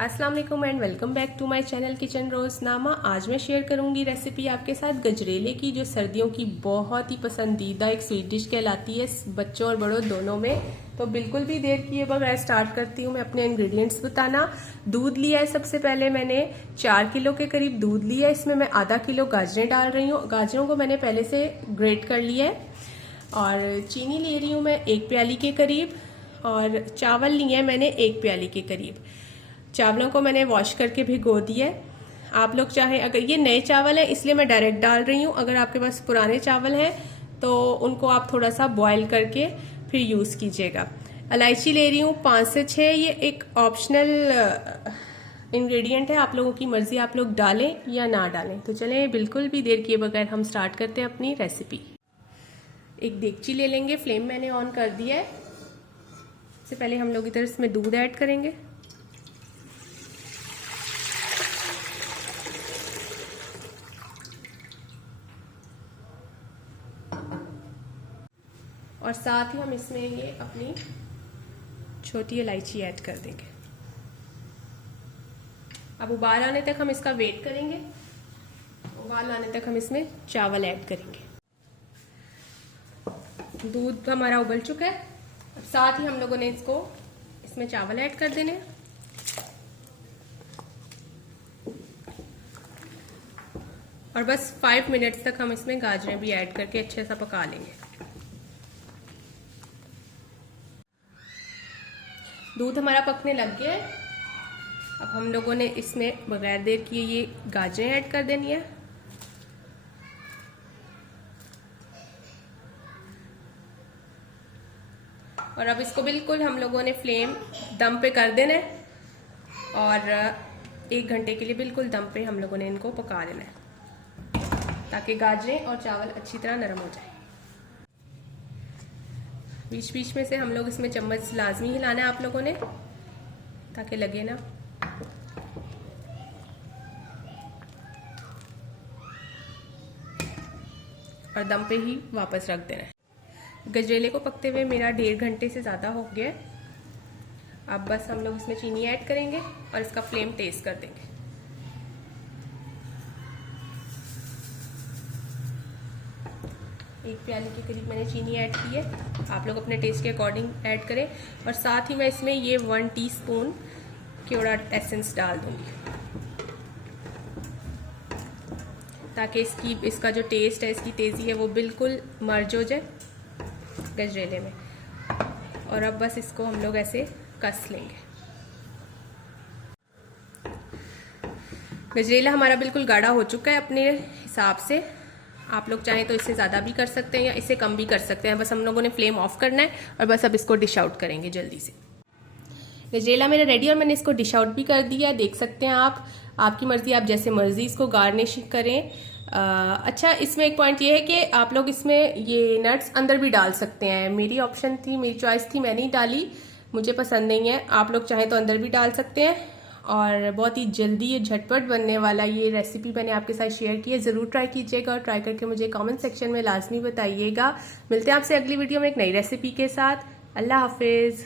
अस्सलाम वालेकुम and welcome back to my channel kitchen Roznama. आज मैं शेयर करूंगी रेसिपी आपके साथ गजरेले की, जो सर्दियों की बहुत ही पसंदीदा एक स्वीट डिश कहलाती है बच्चों और बड़ों दोनों में। तो बिल्कुल भी देर किए बगैर स्टार्ट करती हूँ मैं अपने इंग्रेडिएंट्स बताना। दूध लिया है, सबसे पहले मैंने 4 किलो के करीब दूध लिया है। इसमें मैं आधा किलो गाजरें डाल रही हूँ। गाजरों को मैंने पहले से ग्रेट कर लिया है। और चीनी ले रही हूँ मैं 1 प्याली के करीब, और चावल लिए हैं मैंने 1 प्याली के करीब। चावलों को मैंने वॉश करके भिगो दिया है। आप लोग चाहे, अगर ये नए चावल है इसलिए मैं डायरेक्ट डाल रही हूँ, अगर आपके पास पुराने चावल हैं तो उनको आप थोड़ा सा बॉईल करके फिर यूज़ कीजिएगा। इलायची ले रही हूँ 5 से 6। ये एक ऑप्शनल इंग्रेडिएंट है, आप लोगों की मर्जी, आप लोग डालें या ना डालें। तो चलें बिल्कुल भी देर किए बगैर हम स्टार्ट करते हैं अपनी रेसिपी। एक देगची ले लेंगे, फ्लेम मैंने ऑन कर दिया है। सबसे पहले हम लोग इधर इसमें दूध ऐड करेंगे। और साथ ही हम इसमें ये अपनी छोटी इलायची ऐड कर देंगे। अब उबाल आने तक हम इसका वेट करेंगे। उबाल आने तक हम इसमें चावल ऐड करेंगे। दूध हमारा उबल चुका है। अब साथ ही हम लोगों ने इसमें चावल ऐड कर देने। और बस 5 मिनट्स तक हम इसमें गाजरें भी ऐड करके अच्छे से पका लेंगे। दूध हमारा पकने लग गया है। अब हम लोगों ने इसमें बगैर देर किए ये गाजरें ऐड कर देनी है। और अब इसको बिल्कुल हम लोगों ने फ्लेम दम पे कर देना है, और 1 घंटे के लिए बिल्कुल दम पे हम लोगों ने इनको पका देना है, ताकि गाजरें और चावल अच्छी तरह नरम हो जाए। बीच बीच में से हम लोग इसमें चम्मच लाजमी हिलाना है आप लोगों ने, ताकि लगे ना। और दम पे ही वापस रख देना है। गजरेले को पकते हुए मेरा 1.5 घंटे से ज़्यादा हो गया। अब बस हम लोग इसमें चीनी ऐड करेंगे और इसका फ्लेम तेज कर देंगे। एक प्याली के करीब मैंने चीनी ऐड की है। आप लोग अपने टेस्ट के अकॉर्डिंग ऐड करें। और साथ ही मैं इसमें ये 1 टीस्पून केवड़ा एसेंस डाल दूंगी, ताकि इसका जो टेस्ट है, इसकी तेज़ी है, वो बिल्कुल मर्ज हो जाए गजरेले में। और अब बस इसको हम लोग ऐसे कस लेंगे। गजरेला हमारा बिल्कुल गाढ़ा हो चुका है अपने हिसाब से। आप लोग चाहें तो इससे ज़्यादा भी कर सकते हैं या इससे कम भी कर सकते हैं। बस हम लोगों ने फ्लेम ऑफ करना है और बस अब इसको डिश आउट करेंगे जल्दी से। गजरेला मेरा रेडी और मैंने इसको डिश आउट भी कर दिया। देख सकते हैं आप, आपकी मर्जी, आप जैसे मर्जी इसको गार्निश करें। अच्छा, इसमें एक पॉइंट ये है कि आप लोग इसमें ये नट्स अंदर भी डाल सकते हैं। मेरी ऑप्शन थी, मेरी चॉइस थी, मैं नहीं डाली, मुझे पसंद नहीं है। आप लोग चाहें तो अंदर भी डाल सकते हैं। और बहुत ही जल्दी ये झटपट बनने वाला ये रेसिपी मैंने आपके साथ शेयर की है। ज़रूर ट्राई कीजिएगा और ट्राई करके मुझे कमेंट सेक्शन में लाजमी बताइएगा। मिलते हैं आपसे अगली वीडियो में एक नई रेसिपी के साथ। अल्लाह हाफिज़।